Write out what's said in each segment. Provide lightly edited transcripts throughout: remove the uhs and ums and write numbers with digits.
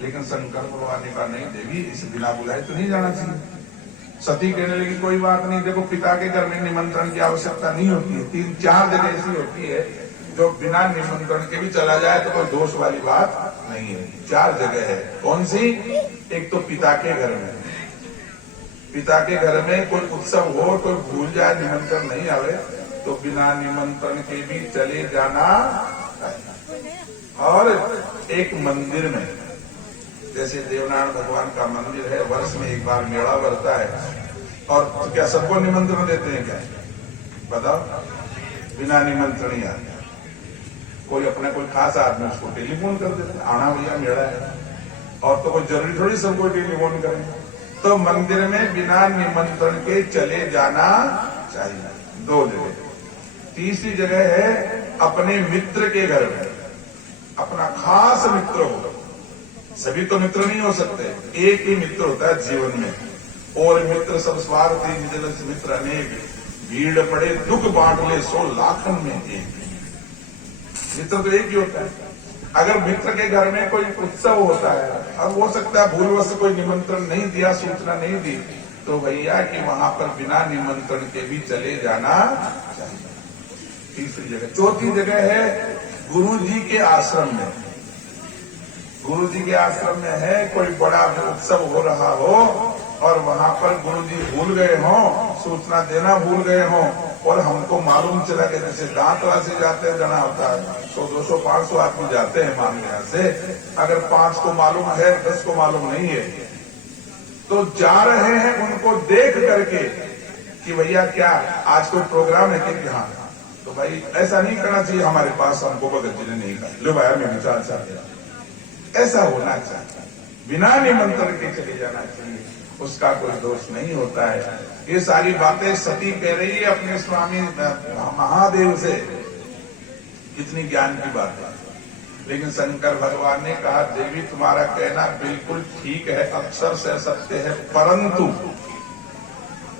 लेकिन शंकर भगवान ने कहा नहीं देवी, इसे बिना बुलाए तो नहीं जाना चाहिए। सती कहने लगी कोई बात नहीं, देखो पिता के घर में निमंत्रण की आवश्यकता नहीं होती है, 3-4 जगह ऐसी होती है जो बिना निमंत्रण के भी चला जाए तो कोई दोष वाली बात नहीं है। 4 जगह है। कौन सी? एक तो पिता के घर में, पिता के घर में कोई उत्सव हो, कोई भूल जाए, निमंत्रण नहीं आवे तो बिना निमंत्रण के भी चले जाना। और एक मंदिर में, जैसे देवनारायण भगवान का मंदिर है, वर्ष में एक बार मेला भरता है, और क्या सबको निमंत्रण देते हैं क्या? बताओ, बिना निमंत्रण ही आते। कोई अपना कोई खास आदमी उसको टेलीफोन कर देते, आना भैया मेला है, और तो कोई जरूरी थोड़ी सबको टेलीफोन करें। तो मंदिर में बिना निमंत्रण के चले जाना चाहिए। 2 जगह। तीसरी जगह है अपने मित्र के घर में, अपना खास मित्र हो। सभी तो मित्र नहीं हो सकते, एक ही मित्र होता है जीवन में, और मित्र सब स्वार्थी, निजलस मित्र अनेक, भीड़ पड़े दुख बांट ले 100 लाखन में एक। मित्र तो एक ही होता है। अगर मित्र के घर में कोई उत्सव होता है, अब हो सकता है भूलवश कोई निमंत्रण नहीं दिया, सूचना नहीं दी, तो भैया कि वहां पर बिना निमंत्रण के भी चले जाना चाहिए। तीसरी जगह। चौथी जगह है गुरु जी के आश्रम में। गुरु जी के आश्रम में है कोई बड़ा उत्सव हो रहा हो, और वहां पर गुरु जी भूल गए हों, सूचना देना भूल गए हों, और हमको मालूम चला कि जैसे दांतरा से जाते हैं जाना होता है, तो 200-500 आदमी जाते हैं मान लिया से, अगर 5 को मालूम है, 10 को मालूम नहीं है, तो जा रहे हैं उनको देख करके कि भैया क्या आज कोई प्रोग्राम है कि हाँ, तो भाई ऐसा नहीं करना चाहिए हमारे पास, हमको भगत जी ने नहीं कहा, लो भाई मैं विचार चाहते, ऐसा होना चाहिए। बिना निमंत्रण के चले जाना चाहिए, उसका कोई दोष नहीं होता है। ये सारी बातें सती कह रही है अपने स्वामी महादेव से, कितनी ज्ञान की बात है। लेकिन शंकर भगवान ने कहा देवी तुम्हारा कहना बिल्कुल ठीक है, अक्षर से सत्य है, परंतु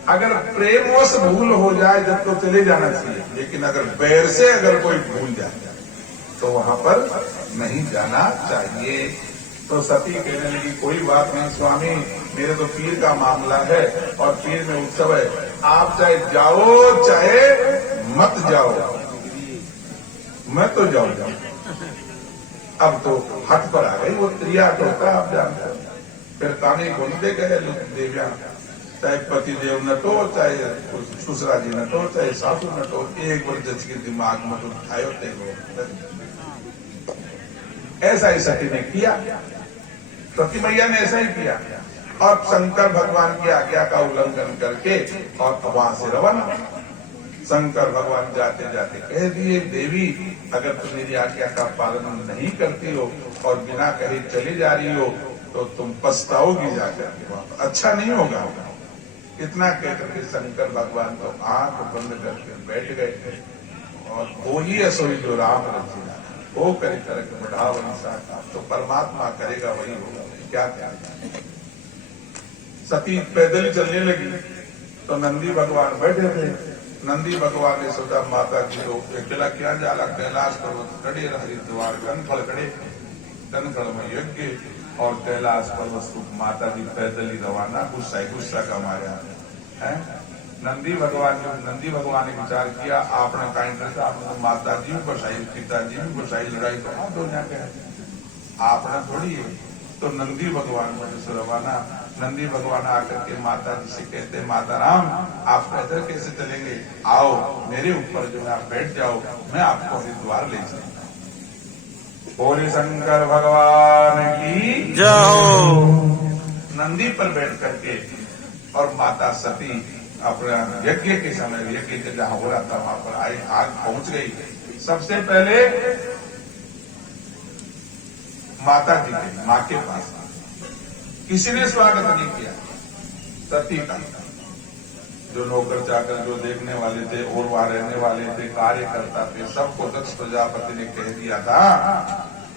अगर प्रेमवश भूल हो जाए जब तो चले जाना चाहिए, लेकिन अगर बैर से अगर कोई भूल जाए तो वहां पर नहीं जाना चाहिए। तो सती कहने लगी कोई बात नहीं स्वामी, मेरे तो पीर का मामला है और पीर में उत्सव है, आप चाहे जाओ चाहे मत जाओ, मैं तो जाऊं। अब तो हट पर आ गई, वो त्रियाट होता है आप जानते हैं। फिर ताने घूमते गए देवियां, चाहे पति देव नटो, चाहे ससुरा जी नटो, चाहे सासू नटो, एक बार जज के दिमाग में तो उठायो थे। ऐसा ही सती ने किया, सती मैया ने ऐसा ही किया, और शंकर भगवान की आज्ञा का उल्लंघन करके और वहां से रवाना। शंकर भगवान जाते जाते कह दिए देवी अगर तुम मेरी आज्ञा का पालन नहीं करती हो और बिना कहे चली जा रही हो तो तुम पछताओगी जाकर के, वहां अच्छा नहीं होगा। इतना कहकर के शंकर भगवान तो आंख बंद करके बैठ गए, और वो ही असोई जो राम रचिया वो करे करके बढ़ावन साका, तो परमात्मा करेगा वही होगा। क्या क्या सती पैदल चलने लगी तो नंदी भगवान बैठे थे। नंदी भगवान ने सोचा माता जी तो अकेला क्या जाला, कैलाश पर्वत खड़े, हरिद्वार कनखड़ खड़े, कनखड़ में यज्ञ और कैलाश पर्वत माता जी पैदल ही रवाना, गुस्सा का माया है। नंदी भगवान ने विचार किया आपने कहीं करता, आपने माता जी भी बसाई, पिताजी भी बसाई, लड़ाई तो आप दो जाके आपने थोड़ी है। तो नंदी भगवान से रवाना, नंदी भगवान आकर के माता जी से कहते माता राम आप पैदल कैसे चलेंगे, आओ मेरे ऊपर जो है आप बैठ जाओ, मैं आपको हरिद्वार ले जाऊंगा। बोले शंकर भगवान की जाओ। नंदी पर बैठ करके और माता सती अपना यज्ञ के समय, यज्ञ जहां हो रहा था वहां पर आई, आग पहुंच गई। सबसे पहले माता जी के मां के पास किसी ने स्वागत नहीं किया सती का। जो नौकर चाकर, जो देखने वाले थे और वहां रहने वाले थे, कार्यकर्ता थे, सबको दक्ष प्रजापति ने कह दिया था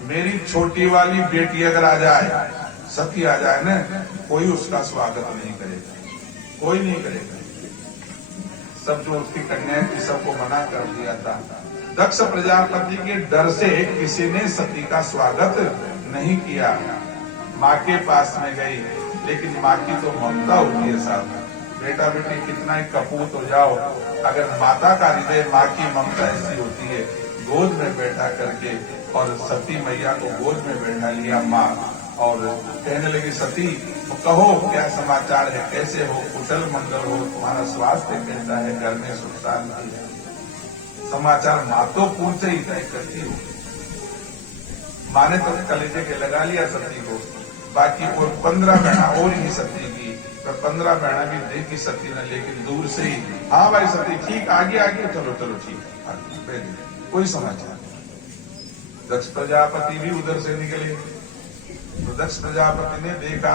मेरी छोटी वाली बेटी अगर आ जाए, सती आ जाए ना, कोई उसका स्वागत नहीं करेगा, कोई नहीं करेगा। सब जो उसकी कन्या थी सबको मना कर दिया था। दक्ष प्रजापति के डर से किसी ने सती का स्वागत नहीं किया। माँ के पास में गई, लेकिन माँ की तो ममता होती है साहब। बेटा बेटी कितना ही कपूत हो जाओ, अगर माता का हृदय, माँ की ममता ऐसी होती है, गोद में बैठा करके, और सती मैया को गोद में बैठा लिया माँ, और कहने लगी सती कहो क्या समाचार है, कैसे हो, कुशल मंगल हो, तुम्हारा स्वास्थ्य कैसा है, घर में सुख शांति है। समाचार माँ तो पूछे ही तय करती हो। माँ ने तो कलेजे के लगा लिया सती को, बाकी और 15 बहना और ही सती की, तो 15 बहना भी देखी सती ने, लेकिन दूर से ही, हाँ भाई सती ठीक, आगे आगे, चलो चलो ठीक, कोई समाचार। दक्ष प्रजापति भी उधर से निकले, तो दक्ष प्रजापति ने देखा,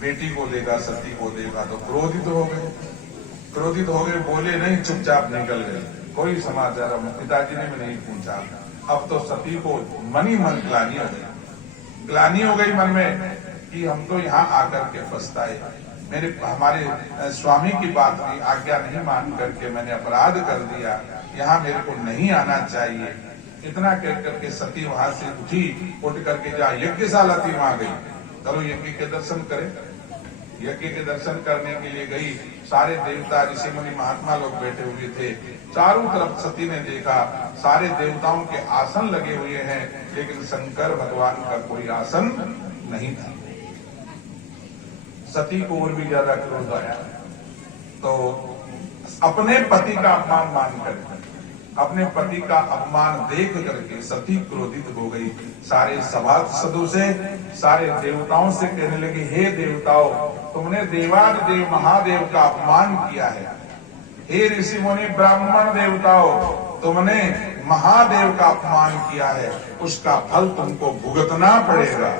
बेटी को देखा, सती को देखा, तो क्रोधित हो गए, बोले नहीं, चुपचाप निकल गए, कोई समाचार पिताजी ने भी नहीं पूछा। अब तो सती को मन ही मन ग्लानि हो गई मन में कि हम तो यहाँ आकर के पछताए, हमारे स्वामी की बात की आज्ञा नहीं मान करके मैंने अपराध कर दिया, यहाँ मेरे को नहीं आना चाहिए। इतना कह करके सती वहां से उठ करके जा यज्ञशाला थी, वहां गई, चलो यज्ञ के दर्शन करें। यज्ञ के दर्शन करने के लिए गई, सारे देवता ऋषि मुनि महात्मा लोग बैठे हुए थे, चारों तरफ सती ने देखा, सारे देवताओं के आसन लगे हुए हैं, लेकिन शंकर भगवान का कोई आसन नहीं था। सती को और भी ज्यादा क्रोध आया, तो अपने पति का अपमान मानकर, अपने पति का अपमान देख करके सती क्रोधित हो गई। सारे सभासदों से, सारे देवताओं से कहने लगी, हे देवताओं, तुमने देवाधिदेव महादेव का अपमान किया है। हे ऋषि मुनि ब्राह्मण देवताओं, तुमने महादेव का अपमान किया है, उसका फल तुमको भुगतना पड़ेगा।